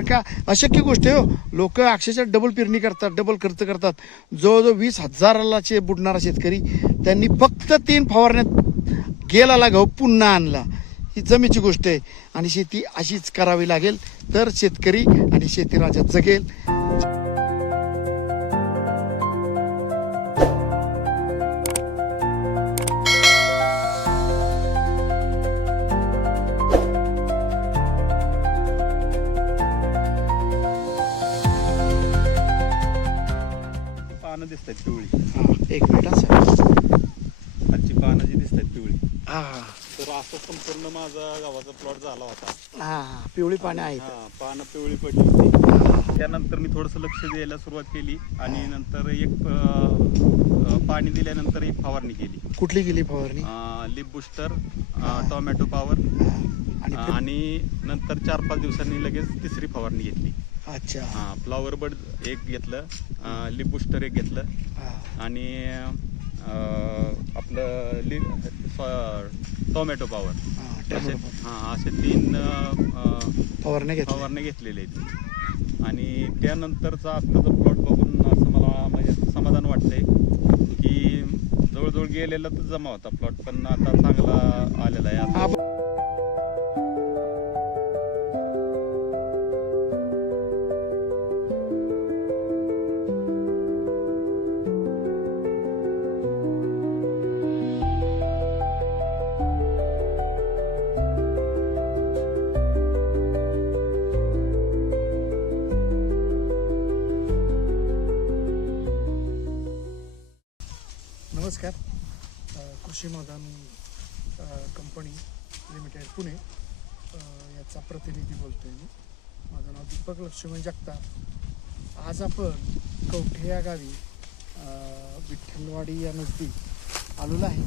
बरं का अशक्य गोष्ट आहे हो. लोक अक्षरशः डबल पेरणी करतात डबल खर्च करतात. जवळजवळ वीस हजारालाचे बुडणारा शेतकरी त्यांनी फक्त तीन फवारण्यात गेला गहू हो, पुन्हा आणला. ही जमेची गोष्ट आहे. आणि शेती अशीच करावी लागेल तर शेतकरी आणि शेती राजा जगेल. संपूर्ण माझा गावाचा प्लॉट झाला होता. हा हा पिवळी पाणी आहेत. हा पानं पिवळी पडली होती. त्यानंतर मी थोडंसं लक्ष द्यायला सुरुवात केली आणि नंतर एक अं, अं, पाणी दिल्यानंतर एक फवारणी केली. कुठली गेली फवारणी? लिप बुस्टर टोमॅटो पॉवर आणि आणि नंतर चार पाच दिवसांनी लगेच तिसरी फवारणी घेतली. अच्छा. हा फ्लॉवर बर्ड एक घेतलं लिप बुस्टर एक घेतलं हा. आणि आपलं लि टोमॅटो पॉवर. हा, असे हां असे तीन अं, फवारण्या घेतल्या फवारण्या घेतलेले आहेत. आणि त्यानंतरचा आत्ताचा प्लॉट बघून असं मला म्हणजे समाधान वाटतंय की जवळजवळ गेलेला तर जमा होता प्लॉट पण आता चांगला आलेला आहे. अ, कंपनी लिमिटेड पुणे याचा प्रतिनिधी बोलतो आहे मी. माझं नाव दीपक लक्ष्मण जगताप. आज आपण कवठे या गावी विठ्ठलवाडी या नजदीक आलेलो आहे.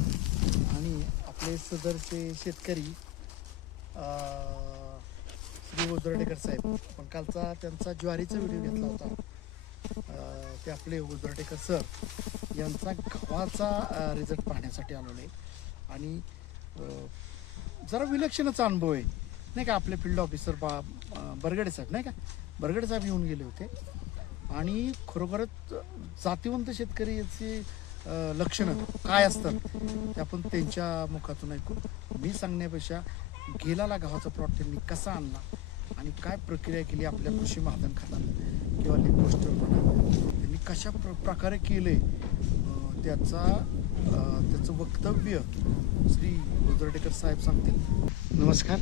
आणि आपले सदरचे शेतकरी श्री वजर्डेकर साहेब. आपण कालचा त्यांचा ज्वारीचा व्हिडिओ घेतला होता. ते आपले वजर्डेकर सर. यांचा गव्हाचा रिझल्ट पाहण्यासाठी आलेलो आहे. आणि जरा विलक्षणच अनुभव आहे. नाही का आपले फील्ड ऑफिसर बा बरगडे साहेब नाही का? बरगडे साहेब येऊन गेले होते. आणि खरोखरच जातीवंत शेतकरी याची लक्षणं काय असतात ते आपण त्यांच्या मुखातून ऐकू. मी सांगण्यापेक्षा गेलाला गव्हाचा प्लॉट त्यांनी कसा आणला आणि काय प्रक्रिया केली आपल्या कृषी महाजन खात्यानं? किंवा लिपोस्टर म्हणा कशा प्र प्रकारे केले त्याचा त्याचं वक्तव्य श्री उजर्डेकर साहेब सांगतील? नमस्कार.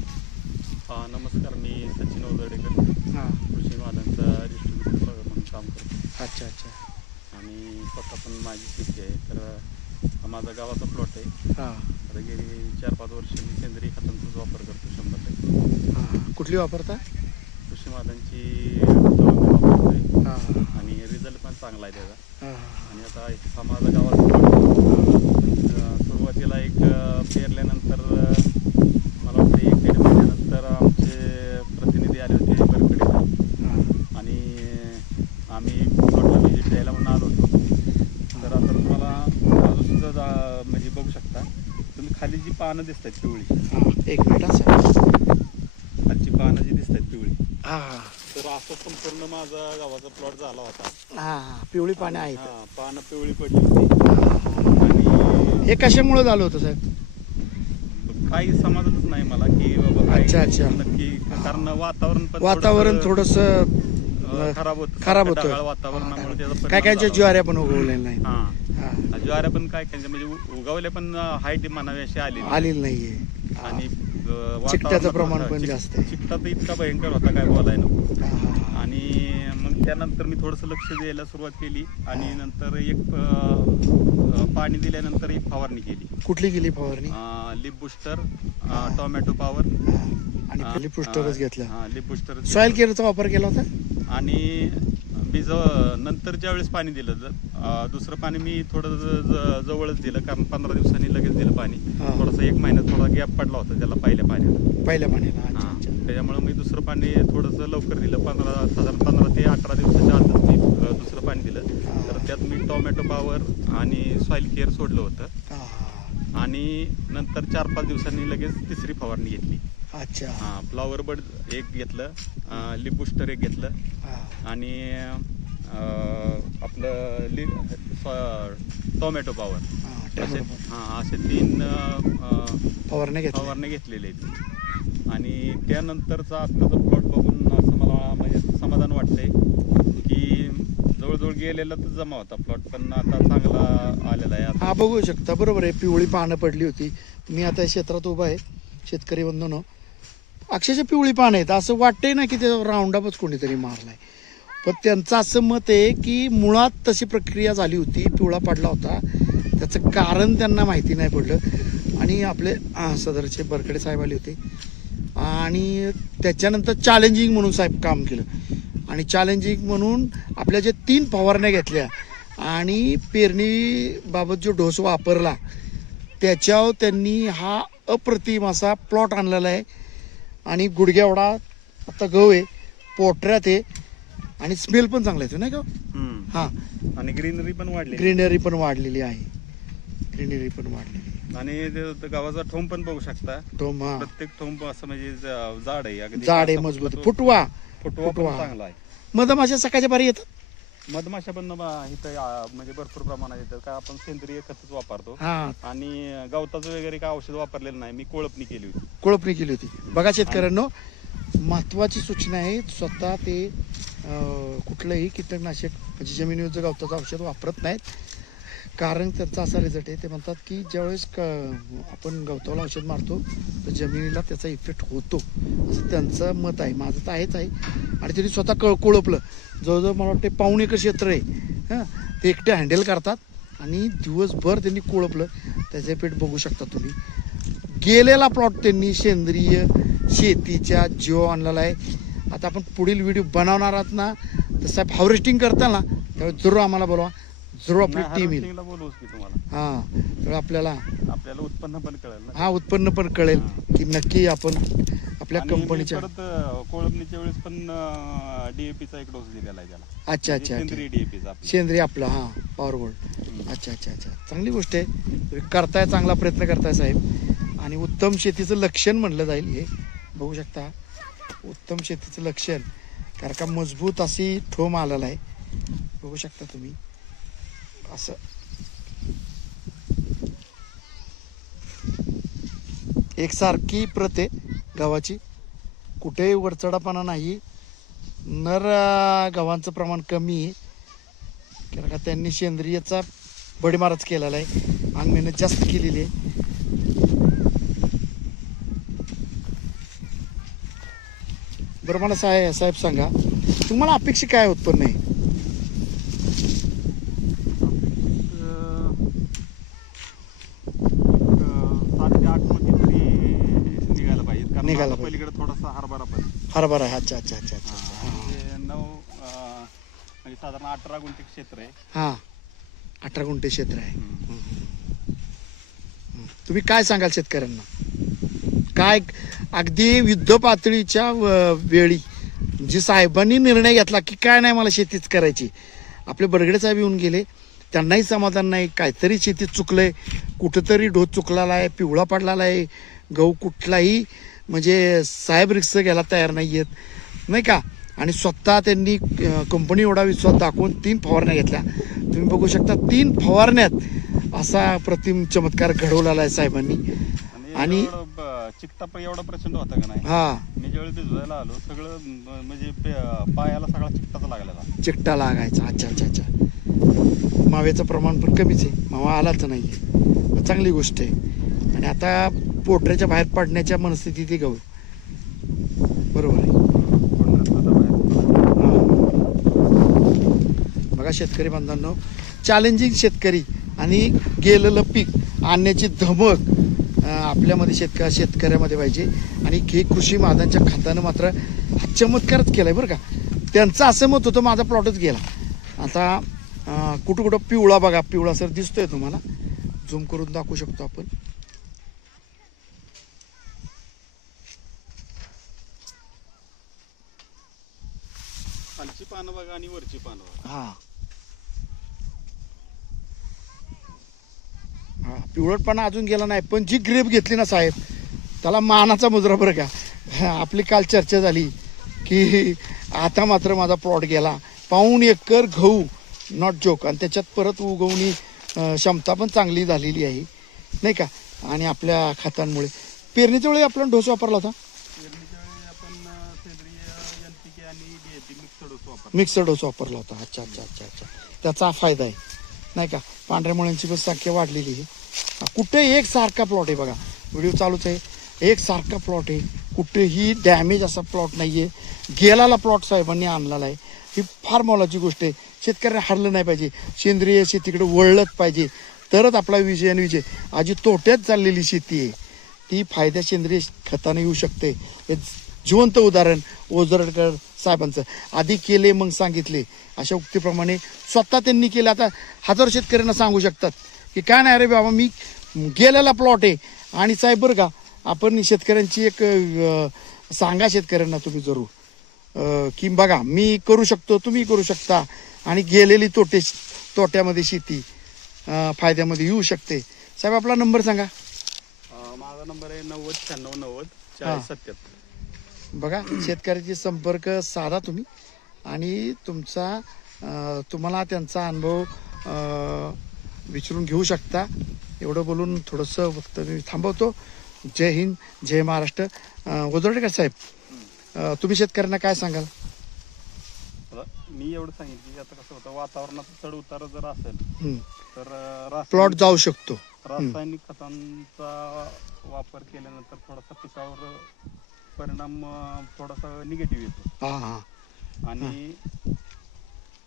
हा नमस्कार मी सचिन ओझरडेकर हां. कृषी मालांचा डिस्ट्रीब्युटर म्हणून काम करतो. अच्छा अच्छा. आणि स्वतः पण माझी शेती आहे. तर माझा गावाचा प्लॉट आहे. हां. तर गेली चार पाच वर्ष मी सेंद्रिय खतांचाच वापर करतो शंभर टक्के. हां कुठली वापरता? कृषी वापरतोय. हां. आणि रिझल्ट पण चांगला आहे त्याचा. आणि आता हा plot, अं, सुरुवातीला एक पेरल्यानंतर मला वाटतं एक दीड महिन्यानंतर आमचे प्रतिनिधी आले होते बरकडे आणि आम्ही प्लॉटला व्हिजिट द्यायला म्हणून आलो होतो. तर आता तुम्हाला अजून सुद्धा जा- म्हणजे बघू शकता. तुम्ही खाली जी पानं दिसत आहेत पिवळी एक मिनिट खालची पानं जी दिसत आहेत पिवळी. हां. हां तर असं संपूर्ण माझा गावाचा प्लॉट झाला होता. हां हां पिवळी पाणी आहेत. हा पानं पिवळी पडली होती. आणि हे कशामुळे झालं होतं साहेब? काही समजतच नाही मला की बाबा काय अच्छा, अच्छा. नक्की कारण वातावरण पण वातावरण थोडंसं, थोडस अं, खराब होत. खराब होतं. वातावरणामुळे त्याचा काय परिणाम कायच्या झाला ज्वाऱ्या पण उगवलेल्या होता. हा. हां. ज्वाऱ्या पण काय काय म्हणजे उ- उगवल्या पण हाईट म्हणावी अशी आली आलेली नाहीये. आणि चिकट्याचं प्रमाण. पण जास्त आहे. चिकटा तर इतका भयंकर होता काय बोलाय नको. हां आणि मग त्यानंतर मी थोडंसं लक्ष द्यायला सुरुवात केली आणि नंतर एक पाणी दिल्यानंतर एक फवारणी केली. कुठली गेली फवारणी? Lip booster tomato power. आणि पहिली पुष्टरच घेतला. लिप बुस्टर सॉइल केअरचा वापर केला होता? आणि मी ज नंतर ज्या वेळेस पाणी दिलं ज- अं, दुसरं पाणी मी थोडं जवळच दिलं कारण पंधरा दिवसांनी लगेच दिलं पाणी. थोडंसं एक महिन्यात थोडा गॅप पडला होता त्याला पहिल्या पाण्यात पहिल्या पाण्याला त्याच्यामुळे मी दुसरं पाणी थोडंसं लवकर दिलं पंधरा साधारण पंधरा ते अठरा दिवसाच्या आतच मी दुसरं पाणी दिलं. तर त्यात मी टोमॅटो पॉवर आणि सॉइल केअर सोडलं होतं. आणि नंतर चार पाच दिवसांनी लगेच तिसरी फवारणी घेतली. अच्छा. हा फ्लॉवर बड एक घेतलं लिप बुस्टर एक घेतलं. आणि अं, आपलं लि टोमॅटो पॉवर हा, असे टॅमॅटो पण. हा असे तीन अं, फवारण्या घेतल्या फवारणे घेतलेले आहेत. आणि त्यानंतरचा आत्ताचा प्लॉट बघून असं मला म्हणजे समाधान वाटतंय की जवळजवळ गेलेला तर जमा होता प्लॉट पण आता चांगला आलेला आहे. आता हा बघू शकता. बरोबर आहे. पिवळी पानं पडली होती. मी आता क्षेत्रात उभा आहे. शेतकरी बंधून. अक्षरशः पिवळी पानं आहेत. असं वाटतंय ना की ते राऊंडअपच कोणीतरी मारलाय. पण त्यांचं असं मत आहे की मुळात तशी प्रक्रिया झाली होती पिवळा पडला होता. त्याचं कारण त्यांना माहिती नाही पडलं. आणि आपले सदरचे बरकडे साहेब आले होते. आणि त्याच्यानंतर चॅलेंजिंग म्हणून साहेब काम केलं. आणि चॅलेंजिंग म्हणून आपल्या जे तीन फवारण्या घेतल्या आणि पेरणीबाबत जो डोस वापरला त्याच्यावर त्यांनी हा अप्रतिम असा प्लॉट आणलेला आहे. आणि गुडघ्यावडा आता गहू आहे पोटऱ्यात आहे आणि स्मेल पण चांगला येतो नाही का? हम्म. हां. आणि ग्रीनरी पण वाढली ग्रीनरी पण वाढलेली आहे. ग्रीनरी पण वाढलेली आणि ते- ते गावाचा ठोंब पण बघू शकता. टोम हा. प्रत्येक ठोंब असं म्हणजे ज- जाड आहे अगदी जाड आहे असा मजबूत. फुटवा. फुटवा पण फुटवा. चांगला आहे. मधमाशा सकाळच्या बारी येतात? मधमाशा पण बा- इथं आ, म्हणजे भरपूर प्रमाणात येतात. काय आपण सेंद्रिय खतच वापरतो. हा. आणि गवताचं वगैरे काय औषध वापरलेलं नाही. मी कोळपणी केली होती. कोळपणी केली होती. बघा शेतकऱ्यांनो महत्वाची सूचना आहे स्वतः ते अं, कुठलंही कीटकनाशक म्हणजे जमिनीवरचं गवताचं औषध वापरत नाहीत कारण त्यांचा असा रिझल्ट आहे ते म्हणतात की ज्यावेळेस क आपण गवताला औषध मारतो तर जमिनीला त्याचा इफेक्ट होतो. असं त्यांचं मत आहे. माझं तर आहेच आहे. आणि त्यांनी स्वतः कळ कोळपलं. जवळजवळ मला वाटते पाहुणे एक क्षेत्र आहे. हां? ते एकटे हँडल करतात आणि दिवसभर त्यांनी कोळपलं. त्याचे इफेक्ट बघू शकता तुम्ही. गेलेला प्लॉट त्यांनी सेंद्रिय शेतीच्या जीव आणलेला आहे. आता आपण पुढील व्हिडिओ बनवणार आहात ना तर साहेब हार्वेस्टिंग करताना त्यावेळेस जरूर आम्हाला बोलवा. आपली नाही, टीम येईल. की तुम्हाला. हां तर आपल्याला आपल्याला उत्पन्न पण कळेल ना. हा उत्पन्न पण कळेल. की नक्की आपण आपल्या आणि मी कंपनीच्या परत अं, कोळपणीच्या वेळेस पण डीएपीचा एक डोस दिलेला आहे त्याला. अच्छा अच्छा म्हणजे अच्छा सेंद्रिय डीएपीचा सेंद्रिय आपला हां पॉवर गोल्ड अच्छा अच्छा अच्छा. चांगली गोष्ट आहे. तुम्ही करताय चांगला प्रयत्न करताय साहेब. आणि उत्तम शेतीचं लक्षण म्हणलं जाईल हे. बघू शकता. उत्तम शेतीचं लक्षण. कारण का मजबूत अशी ठोम आलेला आहे. बघू शकता तुम्ही. असं. एकसारखी प्रत आहे गव्हाची. कुठेही वरचढापणा नाही. नर गव्हांचं प्रमाण कमी. आहे कारण का त्यांनी सेंद्रियचा बडीमारच केलेला आहे. आणि मेहनत जास्त केलेली आहे. बरं मला साहेब साहेब सांगा तुम्हाला अपेक्षा काय उत्पन्न आहे सात ते आठमध्ये तरी निघायला पाहिजे कारण निघायला माझा पाहिजे. पलीकडे थोडासा हरभरा आहे. अच्छा अच्छा अच्छा अच्छा. म्हणजे नऊ अं, म्हणजे साधारण अठरा गुंठे क्षेत्र आहे. हां. अठरा गुंठे क्षेत्र आहे. हं. तुम्ही काय सांगाल शेतकऱ्यांना? काय अगदी युद्ध पातळीच्या वेळी जी साहेबांनी निर्णय घेतला की काय नाही मला शेतीच करायची. आपले बरगडे साहेब येऊन गेले. त्यांनाही समाधान नाही. काहीतरी शेतीत चुकलंय. कुठंतरी डोस चुकलेला आहे पिवळा पडलेला आहे. गहू कुठलाही म्हणजे साहेब रिक्स घ्यायला तयार नाही आहेत नाही का? आणि स्वतः त्यांनी कंपनी एवढा विश्वास दाखवून तीन फवारण्या घेतल्या. तुम्ही बघू शकता तीन फवारण्यात असा प्रतिम चमत्कार घडवलेला आहे साहेबांनी. आणि चिकटा पण एवढा प्रचंड होता का नाही? हा. मी ज्यावेळी भिजवायला आलो सगळं म्हणजे पे- पायाला सगळा चिकटाचा लागलेला. चिकटा लागायचा. अच्छा अच्छा अच्छा. मावेचं प्रमाण पण कमीच आहे. मावा आलाच नाही चांगली गोष्ट आहे. आणि आता पोटऱ्याच्या बाहेर पडण्याच्या मनस्थितीत ती गहू बरोबर आहे. बघा शेतकरी बांधवांनो चॅलेंजिंग शेतकरी आणि गेलेलं पीक आणण्याची धमक आपल्यामध्ये शेतक शेतकऱ्यामध्ये पाहिजे. आणि हे कृषी महादांच्या खात्यानं मात्र हा चमत्कारच केलाय बरं का. त्यांचं असं मत होतं माझा प्लॉटच गेला. आता कुठं कुठं पिवळा बघा पिवळा सर दिसतोय तुम्हाला. झूम करून दाखवू शकतो आपण खालची पानं बघा आणि वरची पानं बघा हा. हा पिवळटपणा अजून गेला नाही पण जी ग्रेप घेतली ना साहेब त्याला मानाचा मुजरा बरं का. आपली काल चर्चा झाली की आता मात्र माझा प्लॉट गेला. पाऊण एकर गहू नॉट जोक आणि त्याच्यात परत उगवणी क्षमता पण चांगली झालेली आहे. नाही का? आणि आपल्या खतांमुळे पेरणीच्या वेळी आपण डोस वापरला होता पेरणीच्या वेळी आपण अं, सेंद्रिय एनपीके आणि डीएपी मिक्स डोस वापरतो मिक्सर डोस वापरला होता. अच्छा अच्छा अच्छा अच्छा. त्याचा फायदा आहे. नाही का? पांढऱ्या मुळ्यांची पण संख्या वाढलेली आहे. कुठे एक सारखा प्लॉट आहे बघा. व्हिडिओ चालूच आहे. एक सारखा प्लॉट आहे. कुठेही डॅमेज असा प्लॉट नाही आहे गेलाला प्लॉट साहेबांनी आणलेला आहे. ही फार मोलाची गोष्ट आहे. शेतकऱ्यांना हरलं नाही पाहिजे. सेंद्रिय शेतीकडे वळलंच पाहिजे. तरच आपला विजय आणि विजय. आजी तोट्यात चाललेली शेती आहे. ती फायद्या सेंद्रिय खताने येऊ शकते. हे जिवंत उदाहरण ओझरडकर साहेबांचं. आधी केले मग सांगितले. अशा उक्तीप्रमाणे स्वतः त्यांनी केले. आता हजारो शेतकऱ्यांना सांगू शकतात की काय नाही रे बाबा मी गेलेला प्लॉट आहे. आणि साहेब बरं का आपण शेतकऱ्यांची एक सांगा शेतकऱ्यांना तुम्ही जरूर. की बघा मी करू शकतो तुम्ही करू शकता. आणि गेलेली तोटे तोट्यामध्ये शेती फायद्यामध्ये येऊ शकते. साहेब आपला नंबर सांगा. माझा नंबर आहे नव्वद शहाण्णव नव्वद चाळीस सत्याहत्तर. बघा शेतकऱ्याची संपर्क साधा तुम्ही. आणि तुमचा तुम्हाला त्यांचा अनुभव विचारून घेऊ शकता. एवढं बोलून थोडंसं वक्तव्य मी थांबवतो. जय हिंद जय महाराष्ट्र. अं, वजोर्डेकर साहेब तुम्ही शेतकऱ्यांना काय सांगाल? मी एवढं सांगितलं की आता कसं होतं वातावरणाचा चढ उतार जर असेल. तर प्लॉट जाऊ शकतो. रासायनिक खतांचा वापर केल्यानंतर थोडासा पिकावर परिणाम अं, थोडासा निगेटिव्ह येतो. हां हां. आणि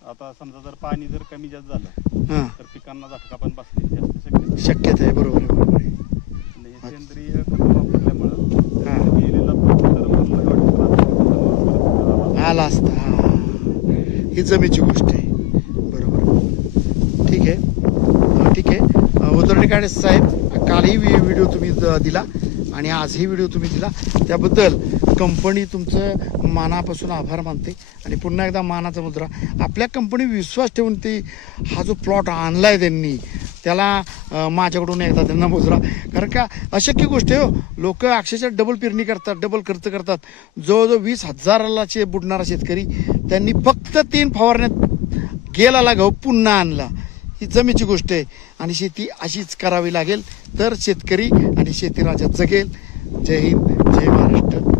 आता समजा जर पाणी जर कमी जास्त झालं हां. तर पिकांना झटका पण बसण्याची जास्त शक्यता आहे. शक्यता आहे बरोबर आहे बरोबर आहे. आणि हे सेंद्रिय खतं वापरल्यामुळं हां. गेलेला पण तर मला वाटतं रासायनिक खतं आला असता. हा. ही जमेची गोष्ट आहे. बरोबर. ठीक आहे. अं, ठीक आहे. उदरणे काळे साहेब कालही व्हिडिओ तुम्ही दिला. आणि आजही व्हिडिओ तुम्ही दिला. त्याबद्दल कंपनी तुमचं मानापासून आभार मानते. आणि पुन्हा एकदा मानाचा मुद्रा आपल्या कंपनी विश्वास ठेवून ती हा जो प्लॉट आणला आहे त्यांनी त्याला माझ्याकडून एकदा त्यांना मुजरा कारण का अशक्य गोष्ट आहे हो लोक अक्षरशः डबल पेरणी करतात डबल खर्च करतात. जवळजवळ वीस हजारालाचे बुडणारा शेतकरी त्यांनी फक्त तीन फवारण्यात गेला गहू पुन्हा आणला. ही जमेची गोष्ट आहे. आणि शेती अशीच करावी लागेल. तर शेतकरी आणि शेती राजा जगेल. जय हिंद जय महाराष्ट्र.